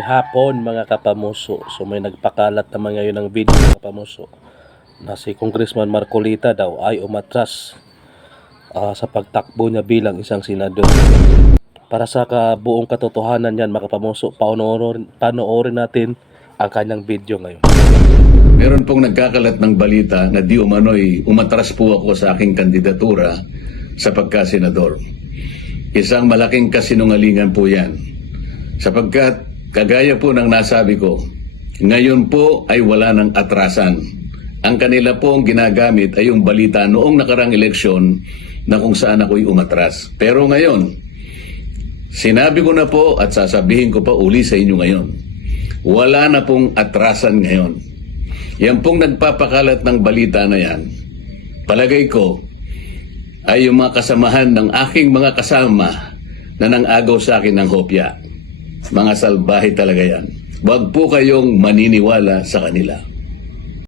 Hapon mga kapamuso. So may nagpakalat naman ngayon ng video mga kapamuso na si Congressman Marcolita daw ay umatras sa pagtakbo niya bilang isang senador. Para sa buong katotohanan yan mga kapamuso, panoorin natin ang kanyang video ngayon. Meron pong nagkakalat ng balita na di umano'y umatras po ako sa aking kandidatura sa pagkasenador. Isang malaking kasinungalingan po yan. Sapagkat kagaya po ng nasabi ko, ngayon po ay wala ng atrasan. Ang kanila po ang ginagamit ay yung balita noong nakarang eleksyon na kung saan ako'y umatras. Pero ngayon, sinabi ko na po at sasabihin ko pa uli sa inyo ngayon, wala na pong atrasan ngayon. Yan pong nagpapakalat ng balita na yan, palagay ko, ay yung mga kasamahan ng aking mga kasama na nang-agaw sa akin ng hopya. Mga salbahe talaga yan. Huwag po kayong maniniwala sa kanila.